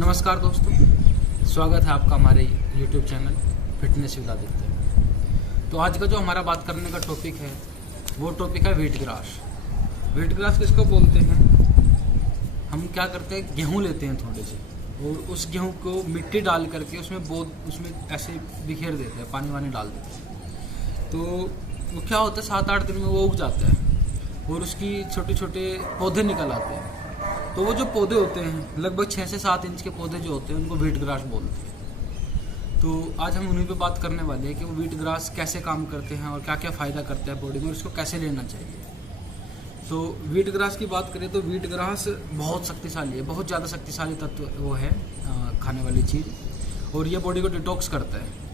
नमस्कार दोस्तों, स्वागत है आपका हमारे YouTube channel fitness with Aditya. तो आज का जो हमारा बात करने का टॉपिक है वो टॉपिक है व्हीट ग्रास। व्हीट ग्रास किसको बोलते हैं? हम क्या करते हैं, गेहूँ लेते हैं थोड़े से और उस गेहूँ को मिट्टी डाल करके उसमें ऐसे बिखेर देते हैं, पानी वानी डाल देते हैं। तो वो क्या होता है, 7-8 दिन में वो उग जाता है और उसकी छोटे छोटे पौधे निकल आते हैं। तो वो जो पौधे होते हैं लगभग 6 से 7 इंच के पौधे जो होते हैं उनको व्हीट ग्रास बोलते हैं। तो आज हम उन्हीं पे बात करने वाले हैं कि वो व्हीट ग्रास कैसे काम करते हैं और क्या क्या फ़ायदा करते हैं बॉडी में, उसको कैसे लेना चाहिए। तो व्हीट ग्रास की बात करें तो व्हीट ग्रास बहुत शक्तिशाली है, बहुत ज़्यादा शक्तिशाली तत्व वो है, खाने वाली चीज़, और ये बॉडी को डिटॉक्स करता है।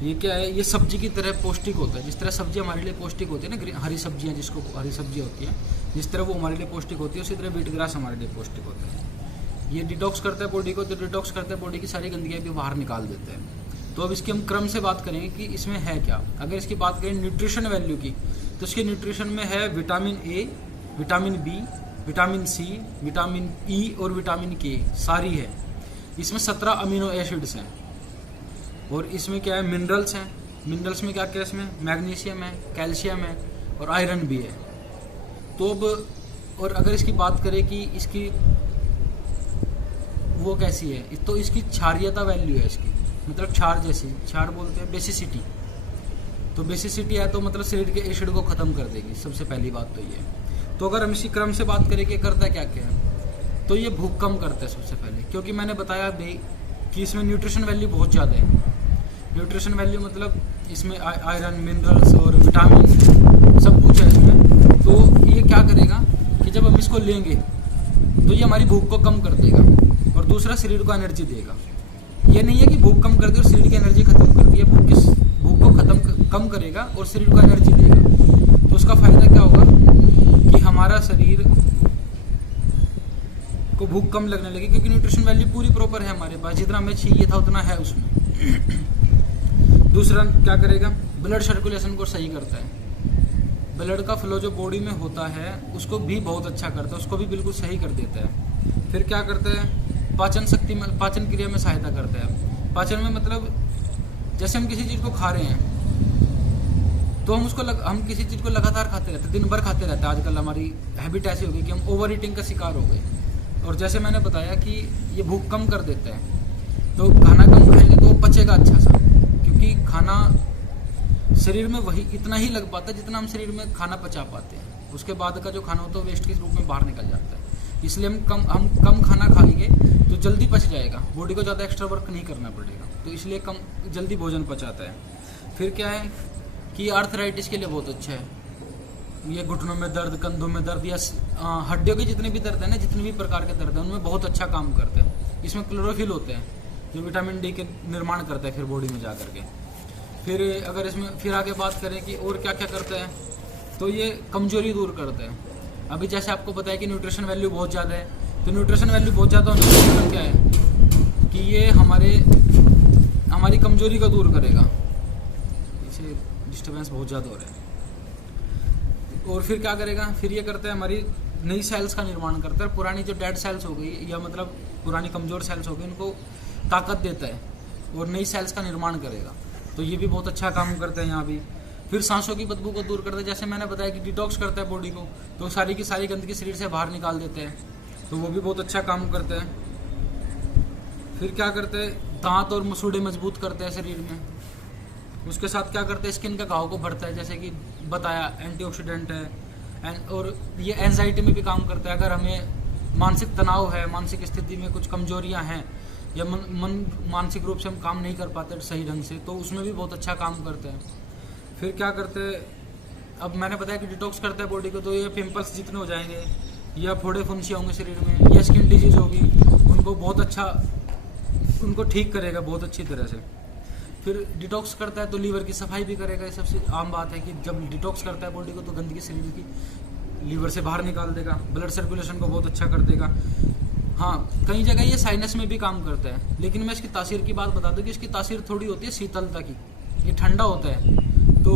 ये क्या है, ये सब्जी की तरह पौष्टिक होता है। जिस तरह सब्जी हमारे लिए पौष्टिक होती है ना, हरी सब्जियां, जिसको हरी सब्जी होती है, जिस तरह वो हमारे लिए पौष्टिक होती है, उसी तरह व्हीट ग्रास हमारे लिए पौष्टिक होता है। ये डिटॉक्स करता है बॉडी को, तो डिटॉक्स करता है बॉडी की सारी गंदगियाँ भी बाहर निकाल देते हैं। तो अब इसकी हम क्रम से बात करेंगे कि इसमें है क्या। अगर इसकी बात करें न्यूट्रिशन वैल्यू की, तो इसके न्यूट्रिशन में है vitamin A, vitamin B, vitamin C, vitamin E और विटामिन के, सारी है। इसमें 17 अमीनो एसिड्स हैं और इसमें क्या है, मिनरल्स हैं। मिनरल्स में क्या क्या है, इसमें मैग्नीशियम है, कैल्शियम है और आयरन भी है। तो अब और अगर इसकी बात करें कि इसकी वो कैसी है, तो इसकी क्षारीयता वैल्यू है इसकी, मतलब क्षार जैसी, क्षार बोलते हैं बेसिसिटी। तो बेसिसिटी है तो मतलब शरीर के एसिड को ख़त्म कर देगी, सबसे पहली बात तो ये है। तो अगर हम इसी क्रम से बात करें कि करता क्या क्या है, तो ये भूख कम करता है सबसे पहले, क्योंकि मैंने बताया भी कि इसमें न्यूट्रिशन वैल्यू बहुत ज़्यादा है। न्यूट्रिशन वैल्यू मतलब इसमें आयरन, मिनरल्स और विटामिन सब कुछ है इसमें। तो ये क्या करेगा कि जब हम इसको लेंगे तो ये हमारी भूख को कम कर देगा और दूसरा शरीर को एनर्जी देगा। ये नहीं है कि भूख कम कर दे और शरीर की एनर्जी खत्म कर दी, भूख को कम करेगा और शरीर को एनर्जी देगा। तो उसका फायदा क्या होगा कि हमारा शरीर को भूख कम लगने लगी, क्योंकि न्यूट्रिशन वैल्यू पूरी प्रॉपर है हमारे पास, जितना हमें चाहिए था उतना है उसमें। दूसरा क्या करेगा, ब्लड सर्कुलेशन को सही करता है। ब्लड का फ्लो जो बॉडी में होता है उसको भी बहुत अच्छा करता है, उसको भी बिल्कुल सही कर देता है। फिर क्या करता है, पाचन शक्ति में, पाचन क्रिया में सहायता करता है। पाचन में मतलब जैसे हम किसी चीज़ को खा रहे हैं तो हम किसी चीज़ को लगातार खाते रहते हैं, दिन भर खाते रहते हैं। आजकल हमारी हैबिट ऐसी हो गई कि हम ओवर ईटिंग का शिकार हो गए। और जैसे मैंने बताया कि ये भूख कम कर देता है, तो खाना कम खाएंगे तो वो पचेगा अच्छा सा, क्योंकि खाना शरीर में वही इतना ही लग पाता है जितना हम शरीर में खाना पचा पाते हैं। उसके बाद का जो खाना होता है वेस्ट के रूप में बाहर निकल जाता है। इसलिए हम कम खाना खाएंगे तो जल्दी पच जाएगा, बॉडी को ज़्यादा एक्स्ट्रा वर्क नहीं करना पड़ेगा, तो इसलिए कम जल्दी भोजन पचाता है। फिर क्या है कि आर्थराइटिस के लिए बहुत अच्छा है। ये घुटनों में दर्द, कंधों में दर्द या हड्डियों के जितने भी दर्द है ना, जितने भी प्रकार के दर्द है उनमें बहुत अच्छा काम करते हैं। इसमें क्लोरोफिल होते हैं जो विटामिन डी के निर्माण करता है फिर बॉडी में जा करके। फिर अगर इसमें फिर आगे बात करें कि और क्या क्या करता है, तो ये कमजोरी दूर करता है। अभी जैसे आपको पता है कि न्यूट्रिशन वैल्यू बहुत ज़्यादा है, तो न्यूट्रिशन वैल्यू बहुत ज़्यादा होने का मतलब क्या है कि ये हमारी कमजोरी को दूर करेगा। इसे डिस्टर्बेंस बहुत ज़्यादा हो रहा है। और फिर क्या करेगा, फिर ये करता है हमारी नई सेल्स का निर्माण करता है। पुरानी जो डेड सेल्स हो गई या मतलब पुरानी कमज़ोर सेल्स हो गई, उनको ताकत देता है और नई सेल्स का निर्माण करेगा। तो ये भी बहुत अच्छा काम करता है यहाँ भी। फिर सांसों की बदबू को दूर करता है, जैसे मैंने बताया कि डिटॉक्स करता है बॉडी को, तो सारी की सारी गंदगी शरीर से बाहर निकाल देते हैं, तो वो भी बहुत अच्छा काम करता है। फिर क्या करते हैं, दांत और मसूड़े मजबूत करते हैं शरीर में। उसके साथ क्या करते हैं, स्किन का घाव को भरता है, जैसे कि बताया एंटीऑक्सीडेंट है। और ये एंजाइटी में भी काम करता है। अगर हमें मानसिक तनाव है, मानसिक स्थिति में कुछ कमजोरियां हैं या मानसिक रूप से हम काम नहीं कर पाते सही ढंग से, तो उसमें भी बहुत अच्छा काम करते हैं। फिर क्या करते हैं, अब मैंने बताया कि डिटॉक्स करता है बॉडी को, तो ये पिंपल्स जितने हो जाएंगे या फोड़े फुंसियाँ होंगे शरीर में या स्किन डिजीज होगी, उनको बहुत अच्छा, उनको ठीक करेगा बहुत अच्छी तरह से। फिर डिटॉक्स करता है तो लीवर की सफाई भी करेगा। ये सबसे आम बात है कि जब डिटॉक्स करता है बॉडी को तो गंदगी शरीर की लीवर से बाहर निकाल देगा, ब्लड सर्कुलेशन को बहुत अच्छा कर देगा। हाँ, कई जगह ये साइनस में भी काम करता है, लेकिन मैं इसकी तासीर की बात बता दूं कि इसकी तासीर थोड़ी होती है शीतलता की। ये ठंडा होता है, तो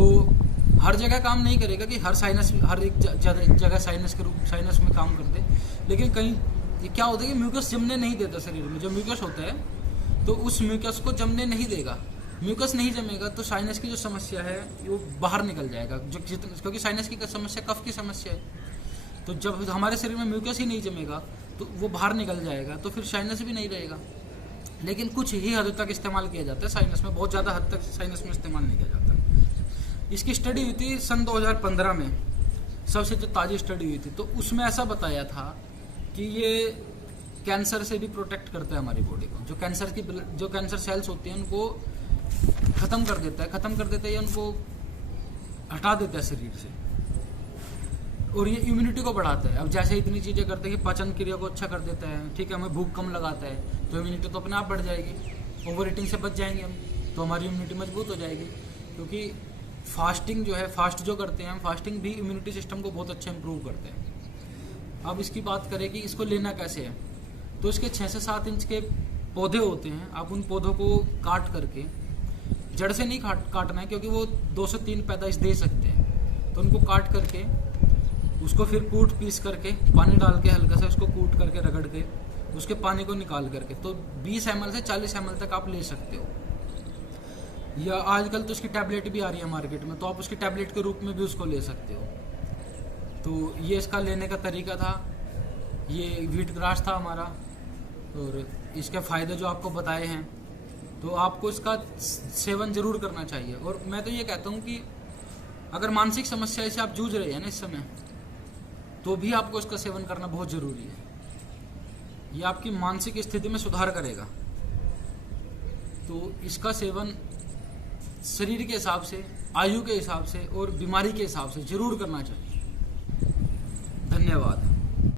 हर जगह काम नहीं करेगा कि हर एक जगह साइनस में काम कर दे, लेकिन कहीं ये क्या होता है कि म्यूकस जमने नहीं देता शरीर में। जो म्यूकस होता है तो उस म्यूकस को जमने नहीं देगा। म्यूकस नहीं जमेगा तो साइनस की जो समस्या है वो बाहर निकल जाएगा। क्योंकि साइनस की समस्या कफ की समस्या है, तो जब हमारे शरीर में म्यूकस ही नहीं जमेगा तो वो बाहर निकल जाएगा, तो फिर साइनस भी नहीं रहेगा। लेकिन कुछ ही हद तक इस्तेमाल किया जाता है साइनस में, बहुत ज़्यादा हद तक साइनस में इस्तेमाल नहीं किया जाता। इसकी स्टडी हुई थी सन 2015 में, सबसे जो ताज़ी स्टडी हुई थी, तो उसमें ऐसा बताया था कि ये कैंसर से भी प्रोटेक्ट करता है हमारी बॉडी को। जो कैंसर सेल्स होती हैं उनको ख़त्म कर देता है या उनको हटा देता है शरीर से, और ये इम्यूनिटी को बढ़ाता है। अब जैसे इतनी चीज़ें करते हैं कि पाचन क्रिया को अच्छा कर देता है, ठीक है, हमें भूख कम लगाता है, तो इम्यूनिटी तो अपने आप बढ़ जाएगी। ओवर ईटिंग से बच जाएंगे हम, तो हमारी इम्यूनिटी मजबूत हो जाएगी। क्योंकि फास्टिंग जो है, फास्ट जो करते हैं हम, फास्टिंग भी इम्यूनिटी सिस्टम को बहुत अच्छा इंप्रूव करते हैं। अब इसकी बात करें कि इसको लेना कैसे है, तो इसके 6 से 7 इंच के पौधे होते हैं। आप उन पौधों को काट करके, जड़ से नहीं काटना है क्योंकि वो 2 से 3 पैदाइश दे सकते हैं, तो उनको काट करके उसको फिर कूट पीस करके पानी डाल के हल्का सा उसको कूट करके रगड़ के उसके पानी को निकाल करके, तो 20 ml से 40 ml तक आप ले सकते हो। या आजकल तो उसकी टैबलेट भी आ रही है मार्केट में, तो आप उसकी टैबलेट के रूप में भी उसको ले सकते हो। तो ये इसका लेने का तरीका था, ये व्हीट ग्रास था हमारा, और इसके फ़ायदे जो आपको बताए हैं, तो आपको इसका सेवन ज़रूर करना चाहिए। और मैं तो ये कहता हूँ कि अगर मानसिक समस्या से आप जूझ रहे हैं ना इस समय, तो भी आपको इसका सेवन करना बहुत ज़रूरी है। ये आपकी मानसिक स्थिति में सुधार करेगा। तो इसका सेवन शरीर के हिसाब से, आयु के हिसाब से और बीमारी के हिसाब से ज़रूर करना चाहिए। धन्यवाद।